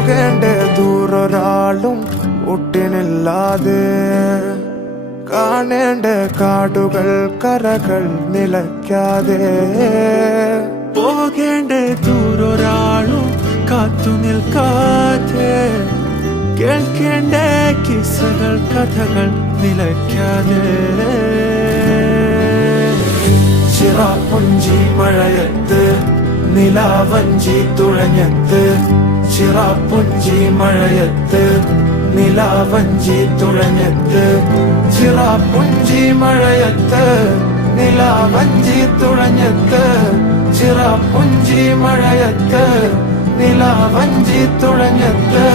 പോകേണ്ട ദൂരൊരാളും ഒട്ടിനില്ലാതെ, കാണേണ്ട കാടുകൾ കരകൾ നിലയ്ക്കാതെ, പോകേണ്ട ദൂരൊരാളും കാത്തു നിൽക്കാതെ, കേൾക്കേണ്ട കിസ്സകൾ കഥകൾ നിലയ്ക്കാതെ. ചിറാപ്പുഞ്ചി മഴയത്ത് നിലാവഞ്ചി തുഴഞ്ഞത്ത്, ചിറാപ്പുഞ്ചി മഴയത്ത് നിലാവഞ്ചി തുഴഞ്ഞത്ത്, ചിറാപ്പുഞ്ചി മഴയത്ത് നിലാവഞ്ചി തുഴഞ്ഞത്ത്, ചിറാപ്പുഞ്ചി മഴയത്ത് നിലാവഞ്ചി തുഴഞ്ഞത്ത്.